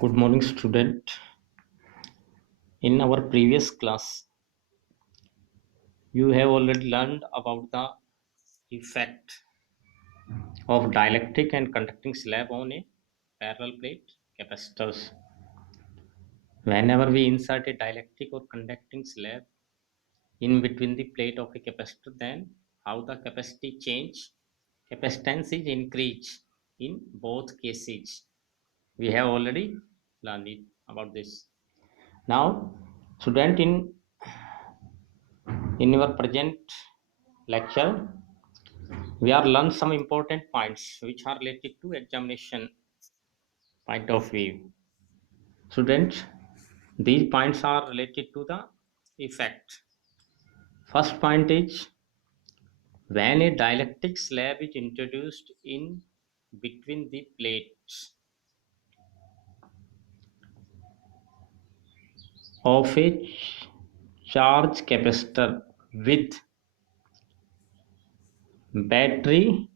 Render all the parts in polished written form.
Good morning, student. In our previous class, you have already learned about the effect of dielectric and conducting slab on a parallel plate capacitors. Whenever we insert a dielectric or conducting slab in between the plate of a capacitor, then how the capacity change, capacitance is increased in both cases. We have already learned it about this. Now, student, in your present lecture, we are learn some important points which are related to examination point of view. Students, these points are related to the effect. First point is when a dielectric slab is introduced in between the plates of a charge capacitor with battery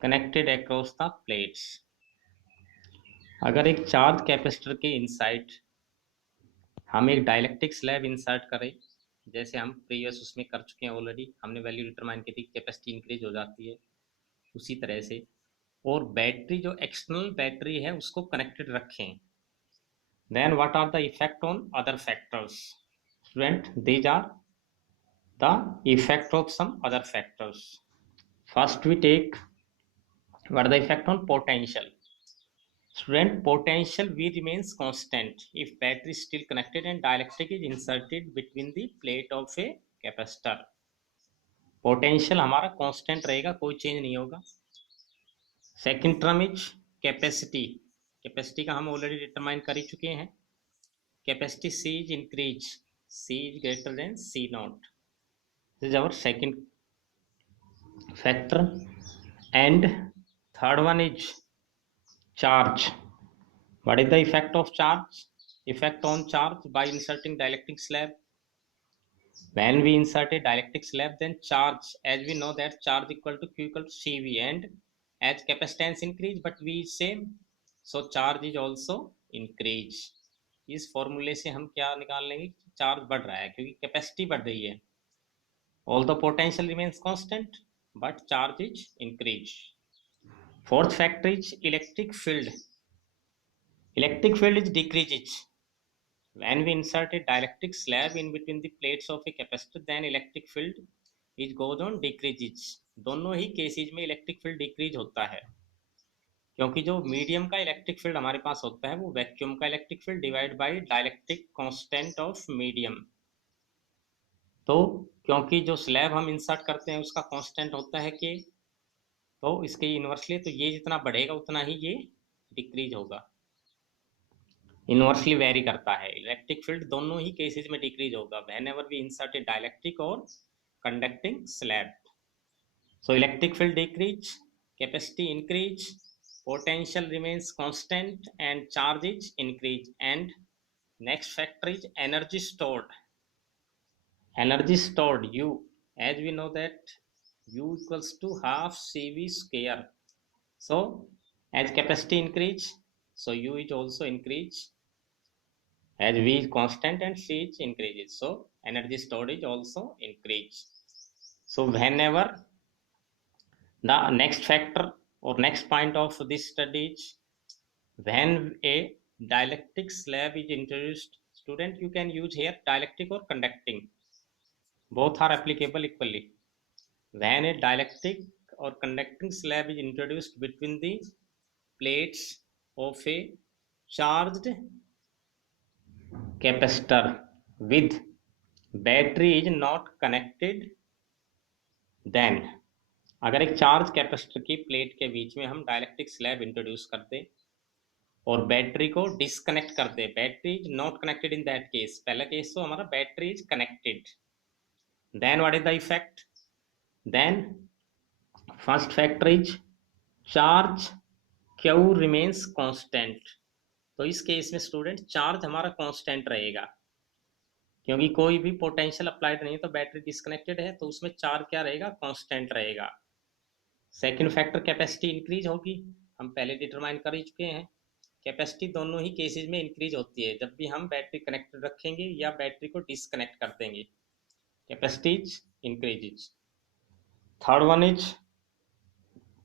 connected across the plates. अगर एक charge capacitor के inside हम एक dielectric slab insert करें, जैसे हम previous उसमें कर चुके हैं ऑलरेडी, हमने वैल्यू डिटरमाइन की थी, कैपेसिटी इंक्रीज हो जाती है उसी तरह से, और बैटरी जो एक्सटर्नल बैटरी है उसको कनेक्टेड रखें, then what are the effect on other factors? Student, these are the effect of some other factors. First we take what the effect on potential. Student, potential V remains constant if battery is still connected and dielectric is inserted between the plate of a capacitor. Potential हमारा constant रहेगा, कोई change नहीं होगा. Second term is capacity. Capacity का हम already determine कर ही चुके हैं. Capacity C is increase, C is greater than C naught. This is our second factor. And third one is charge. What is the effect of charge? Effect on charge by inserting dielectric slab. When we insert a dielectric slab, then charge, as we know that charge equal to Q equal to CV, and as capacitance increase but V is same, so charge is also increase. इस फॉर्मूले से हम क्या निकाल लेंगे? Charge बढ़ रहा है क्योंकि कैपेसिटी बढ़ रही है. Although potential remains constant, but charge is increase. Fourth factor is electric field. Electric field is decreases. When we insert a dielectric slab in between the plates of a capacitor, then electric field is goes on decreases. दोनों ही cases में electric field decrease होता है, क्योंकि जो medium का electric field हमारे पास होता है वो वैक्यूम का electric field divide by dielectric constant of medium. तो क्योंकि जो स्लैब हम इंसर्ट करते हैं उसका कांस्टेंट होता है K, तो इसके इनवर्सली तो ये जितना बढ़ेगा उतना ही ये डिक्रीज होगा, इनवर्सली वेरी करता है. इलेक्ट्रिक फील्ड दोनों ही केसेस में डिक्रीज होगा whenever we insert a dielectric और conducting slab. So electric field decrease, capacity increase, potential remains constant and charge is increase. And next factor is energy stored. Energy stored, U, as we know that U equals to half CV square. So as capacity increase, so U is also increase, as V is constant and C is increases, so energy storage also increase. So whenever the next factor or next point of this study is when a dielectric slab is introduced. Student, you can use here dielectric or conducting, both are applicable equally. When a dielectric or conducting slab is introduced between the plates of a charged capacitor with battery is not connected, then अगर एक charge capacitor की plate के बीच में हम dielectric slab introduce करते और battery को disconnect करते, battery is not connected in that case, पहला केस तो हमारा battery is connected, then what is the effect? Then first factor is charge Q remains constant. तो इस केस में स्टूडेंट चार्ज हमारा कांस्टेंट रहेगा, क्योंकि कोई भी पोटेंशियल अप्लाइड नहीं है, तो बैटरी डिस्कनेक्टेड है तो उसमें चार्ज क्या रहेगा? कांस्टेंट रहेगा. सेकंड फैक्टर कैपेसिटी इंक्रीज होगी, हम पहले डिटरमाइन कर ही चुके हैं. कैपेसिटी दोनों ही केसेस में इंक्रीज होती है जब भी हम बैटरी कनेक्टेड रखेंगे या बैटरी को डिसकनेक्ट कर देंगे, capacity increases. Third one is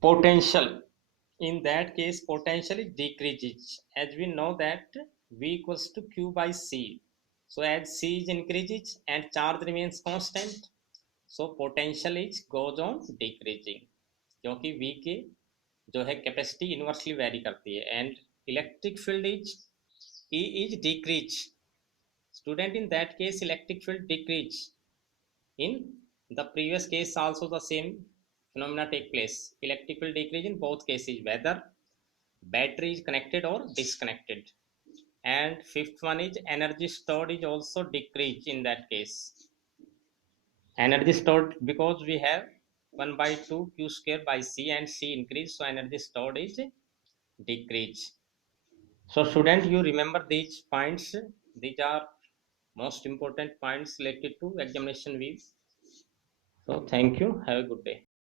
potential. In that case, potential is decreases, as we know that V equals to Q by C. So as C is increases and charge remains constant, so potential is goes on decreasing, क्योंकि V के जो है capacity inversely very करती है, and electric field is E is decrease. Student, in that case electric field decrease. In the previous case also the same phenomena take place. Electric field decrease in both cases, whether battery is connected or disconnected. And fifth one is energy stored is also decreased in that case. Energy stored because we have 1 by 2 q square by c, and c increase, so energy stored is decrease. So student, you remember these points. These are most important points related to examination views. So thank you. Have a good day.